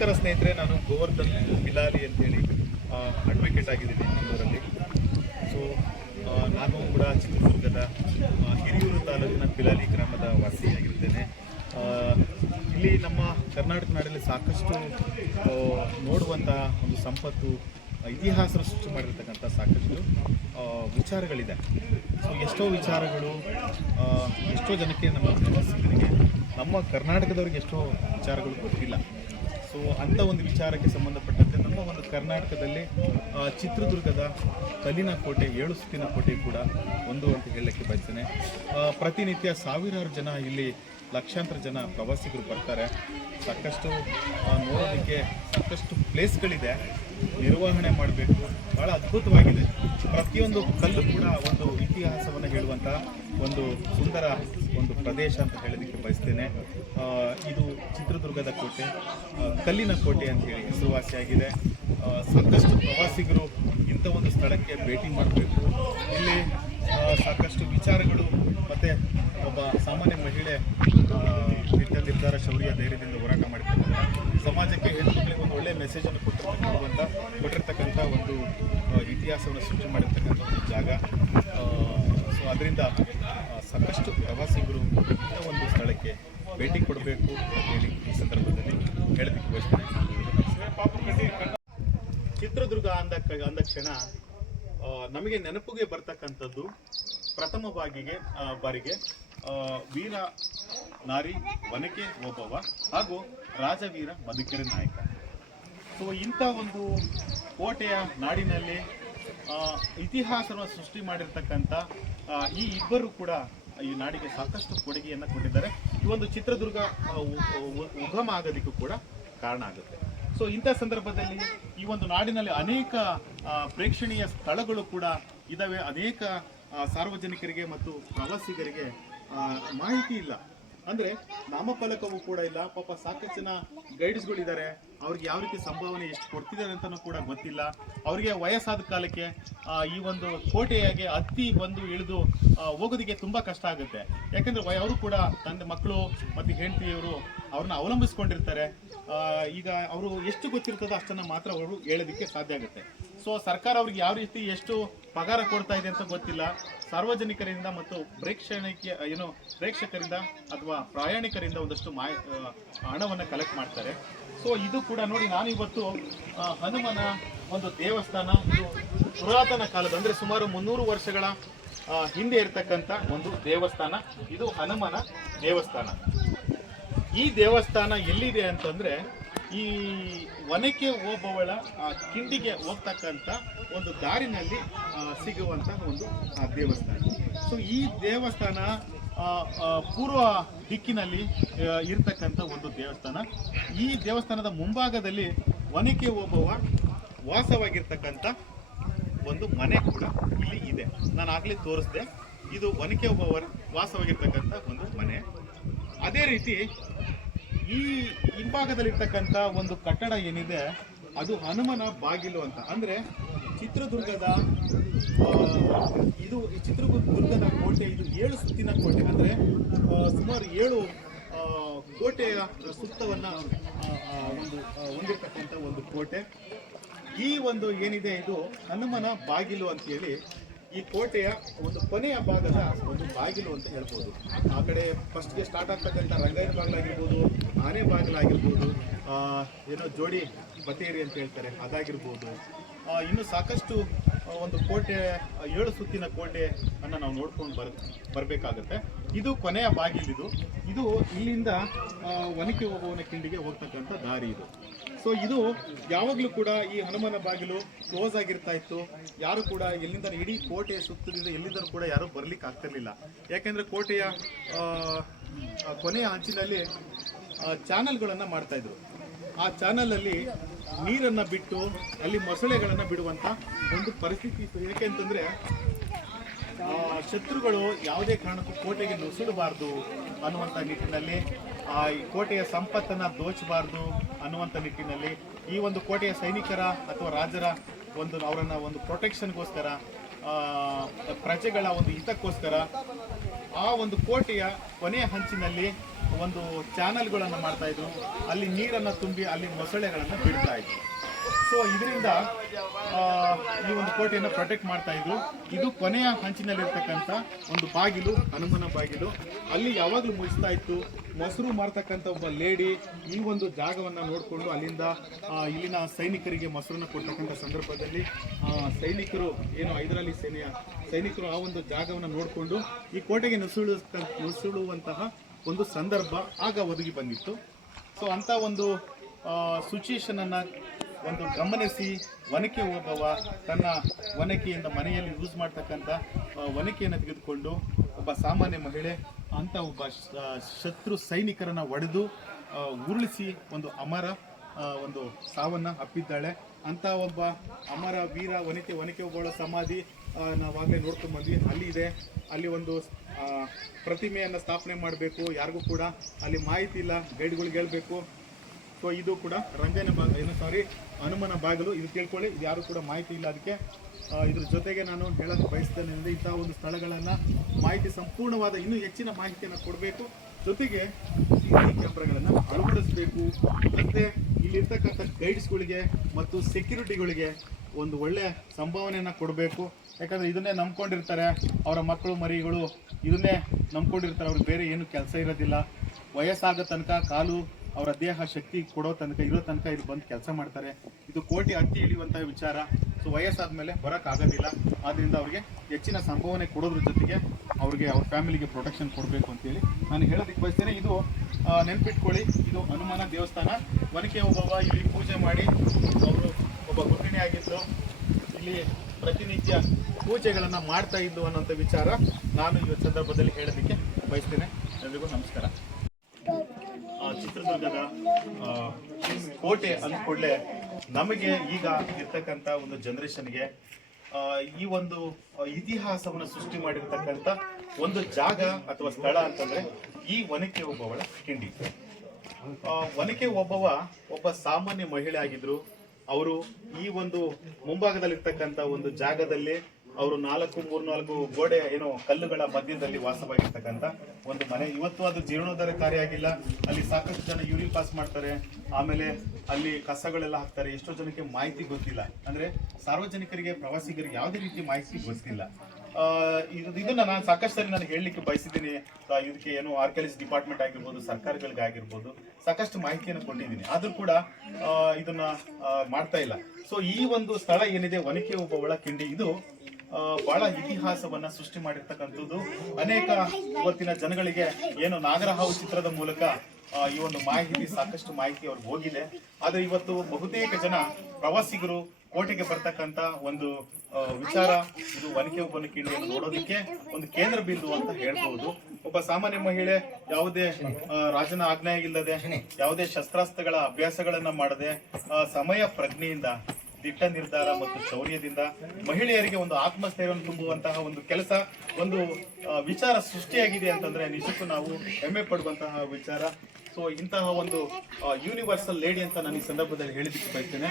ನಮಸ್ಕಾರ ಸ್ನೇಹಿತರೆ, ನಾನು ಗೋವರ್ಧನ್ ಬಿಲಾಲಿ ಅಂತೇಳಿ ಅಡ್ವೊಕೇಟ್ ಆಗಿದ್ದೀನಿ ನಮ್ಮೂರಲ್ಲಿ. ಸೊ ನಾನು ಕೂಡ ಚಿತ್ರದುರ್ಗದ ಹಿರಿಯೂರು ತಾಲೂಕಿನ ಬಿಲಾಲಿ ಗ್ರಾಮದ ವಾಸಿಯಾಗಿರ್ತೇನೆ ಇಲ್ಲಿ ನಮ್ಮ ಕರ್ನಾಟಕ ನಾಡಲ್ಲಿ ಸಾಕಷ್ಟು ನೋಡುವಂಥ ಒಂದು ಸಂಪತ್ತು, ಇತಿಹಾಸ ಸೃಷ್ಟಿ ಮಾಡಿರ್ತಕ್ಕಂಥ ಸಾಕಷ್ಟು ವಿಚಾರಗಳಿದೆ. ಸೊ ಎಷ್ಟೋ ವಿಚಾರಗಳು ಎಷ್ಟೋ ಜನಕ್ಕೆ ನಮ್ಮ ಪ್ರವಾಸಿಗರಿಗೆ, ನಮ್ಮ ಕರ್ನಾಟಕದವ್ರಿಗೆ ಎಷ್ಟೋ ವಿಚಾರಗಳು ಗೊತ್ತಿಲ್ಲ. ಸೊ ಅಂಥ ಒಂದು ವಿಚಾರಕ್ಕೆ ಸಂಬಂಧಪಟ್ಟಂತೆ ನಮ್ಮ ಒಂದು ಕರ್ನಾಟಕದಲ್ಲಿ ಚಿತ್ರದುರ್ಗದ ಕಲ್ಲಿನ ಕೋಟೆ ಏಳು ಸುತ್ತಿನ ಕೋಟೆ ಕೂಡ ಒಂದು ಅಂತ ಹೇಳಲಿಕ್ಕೆ ಬಯಸ್ತೇನೆ. ಪ್ರತಿನಿತ್ಯ ಸಾವಿರಾರು ಜನ ಇಲ್ಲಿ ಲಕ್ಷಾಂತರ ಜನ ಪ್ರವಾಸಿಗರು ಬರ್ತಾರೆ. ಸಾಕಷ್ಟು ನೋಡೋದಕ್ಕೆ ಸಾಕಷ್ಟು ಪ್ಲೇಸ್ಗಳಿದೆ ನಿರ್ವಹಣೆ ಮಾಡಬೇಕು. ಭಾಳ ಅದ್ಭುತವಾಗಿದೆ. ಪ್ರತಿಯೊಂದು ಕಲ್ಲು ಕೂಡ ಒಂದು ಇತಿಹಾಸವನ್ನು ಹೇಳುವಂತಹ ಒಂದು ಸುಂದರ ಒಂದು ಪ್ರದೇಶ ಅಂತ ಹೇಳೋದಕ್ಕೆ ಬಯಸ್ತೇನೆ. ಇದು ಚಿತ್ರದುರ್ಗದ ಕೋಟೆ ಕಲ್ಲಿನ ಕೋಟೆ ಅಂತ ಹೇಳಿ ಹೆಸರುವಾಸಿಯಾಗಿದೆ. ಸಾಕಷ್ಟು ಪ್ರವಾಸಿಗರು ಇಂಥ ಒಂದು ಸ್ಥಳಕ್ಕೆ ಭೇಟಿ ಮಾಡಬೇಕು. ಇಲ್ಲಿ ಸಾಕಷ್ಟು ವಿಚಾರಗಳು ಮತ್ತು ಒಬ್ಬ ಸಾಮಾನ್ಯ ಮಹಿಳೆ ಆ, ದಿಟ್ಟ ನಿರ್ಧಾರ ಶೌರ್ಯ ಧೈರ್ಯದಿಂದ ಹೋರಾಟ ಮಾಡಿರ್ತಕ್ಕಂಥ ಸಮಾಜಕ್ಕೆ ಹೆಣ್ಣು ಮಕ್ಕಳಿಗೆ ಒಂದು ಒಳ್ಳೆಯ ಮೆಸೇಜನ್ನು ಕೊಟ್ಟಿರ್ತಕ್ಕಂಥ ಕೊಟ್ಟಿರ್ತಕ್ಕಂಥ ಒಂದು ಇತಿಹಾಸವನ್ನು ಸೃಷ್ಟಿ ಮಾಡಿರ್ತಕ್ಕಂಥ ಒಂದು ಜಾಗ. ಸೊ ಅದರಿಂದ ಸಾಕಷ್ಟು ಪ್ರವಾಸಿಗರು ಇಂಥ ಒಂದು ಸ್ಥಳಕ್ಕೆ ಭೇಟಿ ಕೊಡಬೇಕು ಅಂತ ಹೇಳಿ ಈ ಸಂದರ್ಭದಲ್ಲಿ ಹೇಳೋದಕ್ಕೆ ಬಯಸ್ತೇನೆ. ಚಿತ್ರದುರ್ಗ ಅಂದ ಅಂದ ಕ್ಷಣ ನಮಗೆ ನೆನಪಿಗೆ ಬರ್ತಕ್ಕಂಥದ್ದು ಪ್ರಥಮ ಬಾಗಿಗೆ ಬಾರಿಗೆ ವೀರ ನಾರಿ, ವನಕೆ ಓಬವ್ವ ಹಾಗೂ ರಾಜವೀರ ಮಧುಕೆರೆ ನಾಯಕ. ಸೊ ಇಂಥ ಒಂದು ಕೋಟೆಯ ನಾಡಿನಲ್ಲಿ ಇತಿಹಾಸವನ್ನು ಸೃಷ್ಟಿ ಮಾಡಿರ್ತಕ್ಕಂಥ ಈ ಇಬ್ಬರು ಕೂಡ ಈ ನಾಡಿಗೆ ಸಾಕಷ್ಟು ಕೊಡುಗೆಯನ್ನು ಕೊಟ್ಟಿದ್ದಾರೆ. ಈ ಒಂದು ಚಿತ್ರದುರ್ಗ ಉಗಮ ಆಗೋದಕ್ಕೂ ಕೂಡ ಕಾರಣ ಆಗುತ್ತೆ. ಸೊ ಇಂಥ ಸಂದರ್ಭದಲ್ಲಿ ಈ ಒಂದು ನಾಡಿನಲ್ಲಿ ಅನೇಕ ಪ್ರೇಕ್ಷಣೀಯ ಸ್ಥಳಗಳು ಕೂಡ ಇದಾವೆ. ಅನೇಕ ಸಾರ್ವಜನಿಕರಿಗೆ ಮತ್ತು ಪ್ರವಾಸಿಗರಿಗೆ ಮಾಹಿತಿ ಇಲ್ಲ. ಅಂದ್ರೆ ನಾಮಫಲಕವು ಕೂಡ ಇಲ್ಲ. ಪಾಪ ಸಾಕಷ್ಟು ಜನ ಗೈಡ್ಸ್ಗಳಿದ್ದಾರೆ ಅವ್ರಿಗೆ ಯಾವ ರೀತಿ ಸಂಭಾವನೆ ಎಷ್ಟು ಕೊಡ್ತಿದ್ದಾರೆ ಅಂತಲೂ ಕೂಡ ಗೊತ್ತಿಲ್ಲ. ಅವರಿಗೆ ವಯಸ್ಸಾದ ಕಾಲಕ್ಕೆ ಈ ಒಂದು ಕೋಟೆಯಾಗೆ ಹತ್ತಿ ಬಂದು ಇಳಿದು ಹೋಗೋದಕ್ಕೆ ತುಂಬಾ ಕಷ್ಟ ಆಗುತ್ತೆ. ಯಾಕಂದ್ರೆ ವಯ- ಅವರು ಕೂಡ ತಂದೆ ಮಕ್ಕಳು ಮತ್ತು ಹೆಂಡತಿಯವರು ಅವ್ರನ್ನ ಅವಲಂಬಿಸ್ಕೊಂಡಿರ್ತಾರೆ. ಈಗ ಅವರು ಎಷ್ಟು ಗೊತ್ತಿರ್ತದೋ ಅಷ್ಟನ್ನ ಮಾತ್ರ ಅವರು ಹೇಳೋದಕ್ಕೆ ಸಾಧ್ಯ ಆಗುತ್ತೆ. ಸೊ ಸರ್ಕಾರ ಅವ್ರಿಗೆ ಯಾವ ರೀತಿ ಎಷ್ಟು ಪಗಾರ ಕೊಡ್ತಾ ಇದೆ ಅಂತ ಗೊತ್ತಿಲ್ಲ. ಸಾರ್ವಜನಿಕರಿಂದ ಮತ್ತು ಪ್ರೇಕ್ಷಣಿಕ ಏನು ಪ್ರೇಕ್ಷಕರಿಂದ ಅಥವಾ ಪ್ರಯಾಣಿಕರಿಂದ ಒಂದಷ್ಟು ಮಾಹಿ ಹಣವನ್ನು ಕಲೆಕ್ಟ್ ಮಾಡ್ತಾರೆ. ಸೊ ಇದು ಕೂಡ ನೋಡಿ ನಾನು ಇವತ್ತು ಆ, ಹನುಮನ ಒಂದು ದೇವಸ್ಥಾನ ಇದು ಪುರಾತನ ಕಾಲದ ಅಂದರೆ ಸುಮಾರು ಮುನ್ನೂರು ವರ್ಷಗಳ ಹಿಂದೆ ಇರತಕ್ಕಂಥ ಒಂದು ದೇವಸ್ಥಾನ. ಇದು ಹನುಮನ ದೇವಸ್ಥಾನ. ಈ ದೇವಸ್ಥಾನ ಎಲ್ಲಿದೆ ಅಂತಂದ್ರೆ ಈ ಒನಕೆ ಓಬವ್ವಳ ಕಿಂಡಿಗೆ ಹೋಗ್ತಕ್ಕಂಥ ಒಂದು ದಾರಿನಲ್ಲಿ ಸಿಗುವಂಥ ಒಂದು ದೇವಸ್ಥಾನ. ಸೊ ಈ ದೇವಸ್ಥಾನ ಪೂರ್ವ ದಿಕ್ಕಿನಲ್ಲಿ ಇರ್ತಕ್ಕಂಥ ಒಂದು ದೇವಸ್ಥಾನ. ಈ ದೇವಸ್ಥಾನದ ಮುಂಭಾಗದಲ್ಲಿ ಒನಕೆ ಓಬವ ವಾಸವಾಗಿರ್ತಕ್ಕಂಥ ಒಂದು ಮನೆ ಕೂಡ ಇಲ್ಲಿ ಇದೆ. ನಾನು ಆಗ್ಲೇ ತೋರಿಸ್ದೆ. ಇದು ಒನಕೆ ಓಬವರ ವಾಸವಾಗಿರ್ತಕ್ಕಂಥ ಒಂದು ಮನೆ. ಅದೇ ರೀತಿ ಈ ಹಿಂಭಾಗದಲ್ಲಿರ್ತಕ್ಕಂಥ ಒಂದು ಕಟ್ಟಡ ಏನಿದೆ, ಅದು ಹನುಮನ ಬಾಗಿಲು ಅಂತ. ಅಂದ್ರೆ ಚಿತ್ರದುರ್ಗದ ಇದು ಚಿತ್ರದುರ್ಗದ ಕೋಟೆ, ಇದು ಏಳು ಸುತ್ತಿನ ಕೋಟೆ. ಅಂದ್ರೆ ಸುಮಾರು ಏಳು ಕೋಟೆಯ ಸುತ್ತವನ್ನ ಒಂದು ಹೊಂದಿರತಕ್ಕಂಥ ಒಂದು ಕೋಟೆ. ಈ ಒಂದು ಏನಿದೆ, ಇದು ಹನುಮನ ಬಾಗಿಲು ಅಂತ ಹೇಳಿ ಈ ಕೋಟೆಯ ಒಂದು ಕೊನೆಯ ಭಾಗದ ಒಂದು ಬಾಗಿಲು ಅಂತ ಹೇಳ್ಬೋದು. ಆ ಕಡೆ ಫಸ್ಟ್ಗೆ ಸ್ಟಾರ್ಟ್ ಆಗ್ತಕ್ಕಂಥ ರಂಗಾಯಿ ಬಾಗಿಲಾಗಿರ್ಬೋದು ಆನೆ ಬಾಗಿಲಾಗಿರ್ಬೋದು ಏನೋ ಜೋಡಿ ಬತೇರಿ ಅಂತ ಹೇಳ್ತಾರೆ, ಅದಾಗಿರ್ಬೋದು. ಇನ್ನೂ ಸಾಕಷ್ಟು ಒಂದು ಕೋಟೆ, ಏಳು ಸುತ್ತಿನ ಕೋಟೆ ಅನ್ನು ನಾವು ನೋಡ್ಕೊಂಡು ಬರ್, ಬರಬೇಕಾಗತ್ತೆ. ಇದು ಕೊನೆಯ ಬಾಗಿಲಿದು. ಇದು ಇಲ್ಲಿಂದ ಒನಕೆ ಹೋಗುವನ ಕಿಂಡಿಗೆ ಹೋಗ್ತಕ್ಕಂಥ ದಾರಿ ಇದು. ಸೊ ಇದು ಯಾವಾಗಲೂ ಕೂಡ ಈ ಹನುಮನ ಬಾಗಿಲು ಕ್ಲೋಸ್ ಆಗಿರ್ತಾ ಇತ್ತು. ಯಾರು ಕೂಡ ಎಲ್ಲಿಂದ ಇಡೀ ಕೋಟೆಯ ಸುತ್ತದಿಂದ ಎಲ್ಲಿಂದ ಕೂಡ ಯಾರು ಬರ್ಲಿಕ್ಕೆ ಆಗ್ತಿರ್ಲಿಲ್ಲ. ಯಾಕೆಂದ್ರೆ ಕೋಟೆಯ ಕೊನೆಯ ಅಂಚಿನಲ್ಲಿ ಚಾನಲ್ಗಳನ್ನು ಮಾಡ್ತಾ ಇದ್ರು. ಆ ಚಾನಲಲ್ಲಿ ನೀರನ್ನ ಬಿಟ್ಟು ಅಲ್ಲಿ ಮೊಸಳೆಗಳನ್ನು ಬಿಡುವಂತ ಒಂದು ಪರಿಸ್ಥಿತಿ ಇತ್ತು. ಆ, ಶತ್ರುಗಳು ಯಾವುದೇ ಕಾರಣಕ್ಕೂ ಕೋಟೆಗೆ ನುಸುಳಬಾರ್ದು ಅನ್ನುವಂಥ ನಿಟ್ಟಿನಲ್ಲಿ ಆ ಕೋಟೆಯ ಸಂಪತ್ತನ್ನು ದೋಚಬಾರ್ದು ಅನ್ನುವಂಥ ನಿಟ್ಟಿನಲ್ಲಿ ಈ ಒಂದು ಕೋಟೆಯ ಸೈನಿಕರ ಅಥವಾ ರಾಜರ ಒಂದು ಅವರನ್ನು ಒಂದು ಪ್ರೊಟೆಕ್ಷನ್ಗೋಸ್ಕರ ಪ್ರಜೆಗಳ ಒಂದು ಹಿತಕ್ಕೋಸ್ಕರ ಆ ಒಂದು ಕೋಟೆಯ ಕೊನೆಯ ಹಂಚಿನಲ್ಲಿ ಒಂದು ಚಾನಲ್ಗಳನ್ನು ಮಾಡ್ತಾಯಿದ್ರು ಅಲ್ಲಿ ನೀರನ್ನು ತುಂಬಿ ಅಲ್ಲಿ ಮೊಸಳೆಗಳನ್ನು ಬಿಡ್ತಾ ಇದ್ರು. ಸೊ ಇದರಿಂದ ಈ ಒಂದು ಕೋಟೆಯನ್ನು ಪ್ರೊಟೆಕ್ಟ್ ಮಾಡ್ತಾ ಇದ್ರು. ಇದು ಕೊನೆಯ ಹಂಚಿನಲ್ಲಿರ್ತಕ್ಕಂಥ ಒಂದು ಬಾಗಿಲು, ಹನುಮನ ಬಾಗಿಲು. ಅಲ್ಲಿ ಯಾವಾಗಲೂ ಮುಗಿಸ್ತಾ ಇತ್ತು. ಮೊಸರು ಮಾರ್ತಕ್ಕಂಥ ಒಬ್ಬ ಲೇಡಿ ಈ ಒಂದು ಜಾಗವನ್ನು ನೋಡಿಕೊಂಡು ಅಲ್ಲಿಂದ ಇಲ್ಲಿನ ಸೈನಿಕರಿಗೆ ಮೊಸರನ್ನು ಕೊಡ್ತಕ್ಕಂಥ ಸಂದರ್ಭದಲ್ಲಿ ಸೈನಿಕರು ಏನು ಹೈದರಾಲಿ ಸೇನೆಯ ಸೈನಿಕರು ಆ ಒಂದು ಜಾಗವನ್ನು ನೋಡಿಕೊಂಡು ಈ ಕೋಟೆಗೆ ನುಸುಳು ನುಸುಳುವಂತಹ ಒಂದು ಸಂದರ್ಭ ಆಗ ಒದಗಿ ಬಂದಿತ್ತು. ಸೊ ಅಂತ ಒಂದು ಸಿಚುಯೇಷನನ್ನು ಒಂದು ಗಮನಿಸಿ, ಒನಕೆ ಓಬವ್ವ ತನ್ನ ಒನಕೆಯಿಂದ ಮನೆಯಲ್ಲಿ ಯೂಸ್ ಮಾಡ್ತಕ್ಕಂಥ ಒನಕೆಯನ್ನು ತೆಗೆದುಕೊಂಡು ಒಬ್ಬ ಸಾಮಾನ್ಯ ಮಹಿಳೆ, ಅಂತ ಒಬ್ಬ ಶತ್ರು ಸೈನಿಕರನ್ನು ಒಡೆದು ಉರುಳಿಸಿ ಒಂದು ಅಮರ ಒಂದು ಸಾವನ್ನ ಅಪ್ಪಿದ್ದಾಳೆ. ಅಂತ ಒಬ್ಬ ಅಮರ ವೀರ ಒನಕೆ ಒನಕೆ ಒಬ್ಬಳ ಸಮಾಧಿ ನಾವಾಗಲೇ ನೋಡ್ಕೊಂಡು ಬಂದ್ವಿ. ಅಲ್ಲಿ ಇದೆ. ಅಲ್ಲಿ ಒಂದು ಪ್ರತಿಮೆಯನ್ನು ಸ್ಥಾಪನೆ ಮಾಡಬೇಕು. ಯಾರಿಗೂ ಕೂಡ ಅಲ್ಲಿ ಮಾಹಿತಿ ಇಲ್ಲ. ಗೈಡ್ಗಳಿಗೆ ಹೇಳ್ಬೇಕು. ಸೊ ಇದು ಕೂಡ ರಂಜನೆ ಬಾಗ ಏನು ಸಾರಿ ಹನುಮನ ಬಾಗಿಲು, ಇದು ಕೇಳ್ಕೊಳ್ಳಿ. ಇದು ಯಾರು ಕೂಡ ಮಾಹಿತಿ ಇಲ್ಲ ಅದಕ್ಕೆ. ಇದ್ರ ಜೊತೆಗೆ ನಾನು ಹೇಳಕ್ಕೆ ಬಯಸ್ತೇನೆ ಅಂದರೆ ಇಂತಹ ಒಂದು ಸ್ಥಳಗಳನ್ನು ಮಾಹಿತಿ ಸಂಪೂರ್ಣವಾದ ಇನ್ನೂ ಹೆಚ್ಚಿನ ಮಾಹಿತಿಯನ್ನು ಕೊಡಬೇಕು. ಜೊತೆಗೆ ಸಿ ಸಿ ಕ್ಯಾಮ್ರಾಗಳನ್ನು ಅಳವಡಿಸಬೇಕು. ಮತ್ತೆ ಇಲ್ಲಿರ್ತಕ್ಕಂಥ ಗೈಡ್ಸ್ಗಳಿಗೆ ಮತ್ತು ಸೆಕ್ಯೂರಿಟಿಗಳಿಗೆ ಒಂದು ಒಳ್ಳೆಯ ಸಂಭಾವನೆಯನ್ನು ಕೊಡಬೇಕು. ಯಾಕಂದ್ರೆ ಇದನ್ನೇ ನಂಬ್ಕೊಂಡಿರ್ತಾರೆ ಅವರ ಮಕ್ಕಳು, ಮರಿಗಳು. ಇದನ್ನೇ ನಂಬ್ಕೊಂಡಿರ್ತಾರೆ, ಅವ್ರಿಗೆ ಬೇರೆ ಏನು ಕೆಲಸ ಇರೋದಿಲ್ಲ. ವಯಸ್ಸಾಗೋ ತನಕ ಕಾಲು ಅವರ ದೇಹ ಶಕ್ತಿ ಕೊಡೋ ತನಕ, ಇರೋ ತನಕ ಇಲ್ಲಿ ಬಂದು ಕೆಲಸ ಮಾಡ್ತಾರೆ. ಇದು ಕೋಟಿ ಹತ್ತಿ ಇಳಿಯುವಂಥ ವಿಚಾರ. ಸೊ ವಯಸ್ಸಾದ ಮೇಲೆ ಬರೋಕ್ಕಾಗೋದಿಲ್ಲ ಆದ್ರಿಂದ ಅವ್ರಿಗೆ ಹೆಚ್ಚಿನ ಸಂಭಾವನೆ ಕೊಡೋದ್ರ ಜೊತೆಗೆ ಅವ್ರಿಗೆ ಅವ್ರ ಫ್ಯಾಮಿಲಿಗೆ ಪ್ರೊಟೆಕ್ಷನ್ ಕೊಡಬೇಕು ಅಂತೇಳಿ ನಾನು ಹೇಳೋದಕ್ಕೆ ಬಯಸ್ತೇನೆ. ಇದು ನೆನ್ಪಿಟ್ಕೊಳ್ಳಿ. ಇದು ಹನುಮಾನ ದೇವಸ್ಥಾನ. ಒನಕೆ ಒಬ್ಬ ಇಲ್ಲಿ ಪೂಜೆ ಮಾಡಿ ಅವರು ಒಬ್ಬ ಗೃಹಿಣಿ ಆಗಿದ್ದು, ಇಲ್ಲಿ ಪ್ರತಿನಿತ್ಯ ಪೂಜೆಗಳನ್ನು ಮಾಡ್ತಾ ಇದ್ದು ಅನ್ನೋಂಥ ವಿಚಾರ ನಾನು ಇವತ್ತು ಸಂದರ್ಭದಲ್ಲಿ ಹೇಳೋದಕ್ಕೆ ಬಯಸ್ತೇನೆ. ಎಲ್ರಿಗೂ ನಮಸ್ಕಾರ. ಚಿತ್ರದುರ್ಗದ ಕೋಟೆ ಅಂದ್ಕೊಳ್ಳೆ ನಮಗೆ ಈಗ ಇರ್ತಕ್ಕಂಥ ಒಂದು ಜನರೇಷನ್ಗೆ ಈ ಒಂದು ಇತಿಹಾಸವನ್ನು ಸೃಷ್ಟಿ ಮಾಡಿರ್ತಕ್ಕಂಥ ಒಂದು ಜಾಗ ಅಥವಾ ಸ್ಥಳ ಅಂತಂದ್ರೆ ಈ ಒನಕೆ ಒಬ್ಬವಳ ಕಿಂಡಿ. ಒನಕೆ ಒಬ್ಬವ ಒಬ್ಬ ಸಾಮಾನ್ಯ ಮಹಿಳೆ ಆಗಿದ್ರು. ಅವರು ಈ ಒಂದು ಮುಂಭಾಗದಲ್ಲಿರ್ತಕ್ಕಂಥ ಒಂದು ಜಾಗದಲ್ಲಿ ಅವರು ನಾಲ್ಕು ಮೂರ್ನಾಲ್ಕು ಗೋಡೆ ಏನು ಕಲ್ಲುಗಳ ಮಧ್ಯದಲ್ಲಿ ವಾಸವಾಗಿರ್ತಕ್ಕಂಥ ಒಂದು ಮನೆ. ಇವತ್ತು ಅದು ಜೀರ್ಣೋದ್ಧಾರ ಕಾರ್ಯ ಆಗಿಲ್ಲ. ಅಲ್ಲಿ ಸಾಕಷ್ಟು ಜನ ಯೂರಿ ಪಾಸ್ ಮಾಡ್ತಾರೆ. ಆಮೇಲೆ ಅಲ್ಲಿ ಕಸಗಳೆಲ್ಲ ಹಾಕ್ತಾರೆ. ಎಷ್ಟೋ ಜನಕ್ಕೆ ಮಾಹಿತಿ ಗೊತ್ತಿಲ್ಲ. ಅಂದ್ರೆ ಸಾರ್ವಜನಿಕರಿಗೆ, ಪ್ರವಾಸಿಗರಿಗೆ ಯಾವುದೇ ರೀತಿ ಮಾಹಿತಿ ಗೊತ್ತಿಲ್ಲ. ಇದು ಇದನ್ನ ನಾನು ಸಾಕಷ್ಟು ಸರಿ ನಾನು ಹೇಳಲಿಕ್ಕೆ ಬಯಸಿದ್ದೀನಿ. ಇದಕ್ಕೆ ಏನು ಆರ್ಕಿಯಾಲಜಿ ಡಿಪಾರ್ಟ್ಮೆಂಟ್ ಆಗಿರ್ಬೋದು, ಸರ್ಕಾರಗಳಿಗೆ ಆಗಿರ್ಬೋದು, ಸಾಕಷ್ಟು ಮಾಹಿತಿಯನ್ನು ಕೊಟ್ಟಿದ್ದೀನಿ. ಆದ್ರೂ ಕೂಡ ಇದನ್ನ ಮಾಡ್ತಾ ಇಲ್ಲ. ಸೊ ಈ ಒಂದು ಸ್ಥಳ ಏನಿದೆ ಒನಕೆ ಒಬ್ಬ ಕಿಂಡಿ. ಇದು ಬಹಳ ಇತಿಹಾಸವನ್ನ ಸೃಷ್ಟಿ ಮಾಡಿರ್ತಕ್ಕಂಥದ್ದು. ಅನೇಕ ಇವತ್ತಿನ ಜನಗಳಿಗೆ ಏನು ನಾಗರಹಾವು ಚಿತ್ರದ ಮೂಲಕ ಈ ಒಂದು ಮಾಹಿತಿ, ಸಾಕಷ್ಟು ಮಾಹಿತಿ ಅವ್ರಿಗೆ ಹೋಗಿದೆ. ಆದ್ರೆ ಇವತ್ತು ಬಹುತೇಕ ಜನ ಪ್ರವಾಸಿಗರು ಕೋಟೆಗೆ ಬರ್ತಕ್ಕಂತ ಒಂದು ವಿಚಾರ ಇದು ಒನಕೆ ಒಬ್ಬನ ಕಿಂಡಿಯನ್ನು ನೋಡೋದಕ್ಕೆ ಒಂದು ಕೇಂದ್ರ ಬಿಂದು ಅಂತ ಹೇಳ್ಬಹುದು ಒಬ್ಬ ಸಾಮಾನ್ಯ ಮಹಿಳೆ ಯಾವುದೇ ರಾಜನ ಆಜ್ಞೆ ಇಲ್ಲದೆ ಯಾವುದೇ ಶಸ್ತ್ರಾಸ್ತ್ರಗಳ ಅಭ್ಯಾಸಗಳನ್ನ ಮಾಡದೆ ಸಮಯ ಪ್ರಜ್ಞೆಯಿಂದ ದಿಟ್ಟ ನಿರ್ಧಾರ ಮತ್ತು ಶೌರ್ಯದಿಂದ ಮಹಿಳೆಯರಿಗೆ ಒಂದು ಆತ್ಮಸ್ಥೈರ್ಯವನ್ನು ತುಂಬುವಂತಹ ಒಂದು ಕೆಲಸ, ಒಂದು ವಿಚಾರ ಸೃಷ್ಟಿಯಾಗಿದೆ ಅಂತಂದ್ರೆ ನಿಜಕ್ಕೂ ನಾವು ಹೆಮ್ಮೆ ಪಡುವಂತಹ ವಿಚಾರ. ಸೊ ಇಂತಹ ಒಂದು ಯೂನಿವರ್ಸಲ್ ಲೇಡಿ ಅಂತ ನಾನು ಈ ಸಂದರ್ಭದಲ್ಲಿ ಹೇಳಿದ್ದಕ್ಕೆ ಬಯಸ್ತೇನೆ.